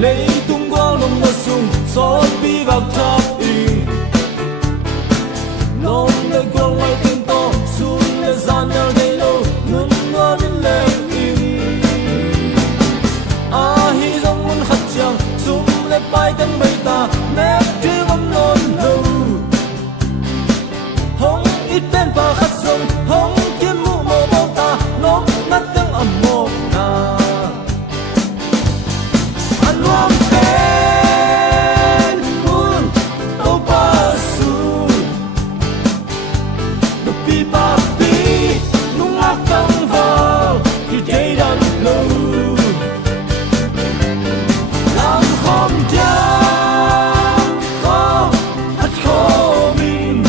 lấy tung quang nông ngất sung xót bi gặp tháp y nông nơi quang ngoài tiếng to xuân nơi gian nơi đây lâu ngân ngơ đến lên im a hi dòng muốn khát chàng sum lên bay tên bay ta nét tri bom non lâu hong ít tên pa khát sông hong kiếm mũ mồ bao ta ngóc ngắt tiếng ầm mồ na anh loam tên muốn tàu pa su đập pi pa pi nung ác căng vào thì thấy đan lâu làm khom trăng khó hắt khó mình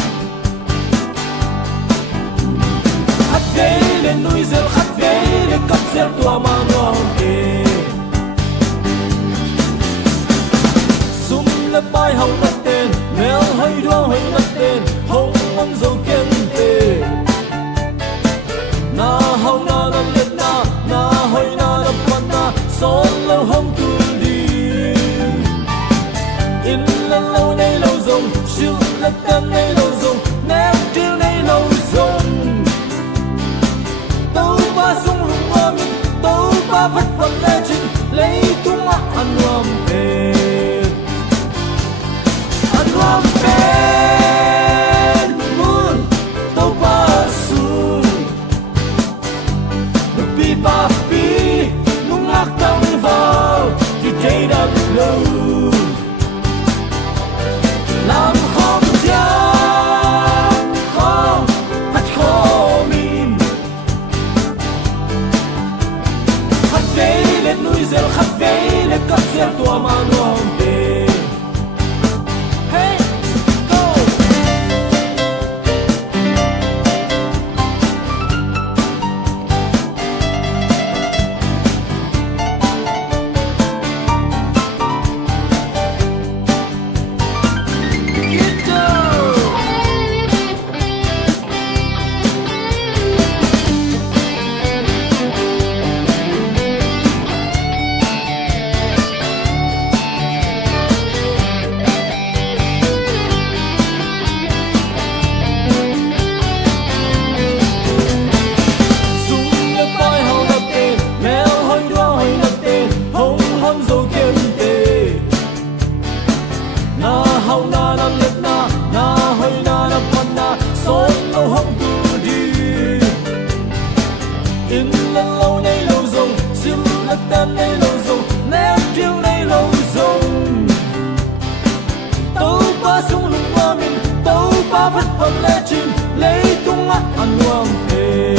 hắt ghế lên núi rêu hắt ghế lên cắt rêu tua mang ngon kề sum lên bay hồng nát tên mèo hơi đua hơi nát tên hồng mong dầu kem tê na hồng na nam lên na hơi na nam quan na son lâu hồng tu đi in lần lâu nay lâu dùng siêu lần tên nay lâu dùng nét chiêu nay lâu dùng tàu ba sung lùng hoa mình tàu ba vất vả lê trình lấy tung á ăn loam về ăn loam về muốn tàu ba sung đập pi ba pi nung ác căng vào thì thấy đắt lâu làm khom trăng khó hắt khó mình hắt ghế lên núi rêu hắt ghế lên cắt rêu tua mang ngon về hey go get down sum lên bay hồng nát tên mèo hơi đua hơi nát tên hồng hồng dầu kem tê na hau na nam let na hơi na nam quan na son lâu hồng tu đi in lần lâu nay lâu dùng sim lần tên nay lâu dùng nét riêu nay lâu dùng tàu ba sung lùng hoa mình tàu ba vất vả lê trình lấy tung á ăn loam về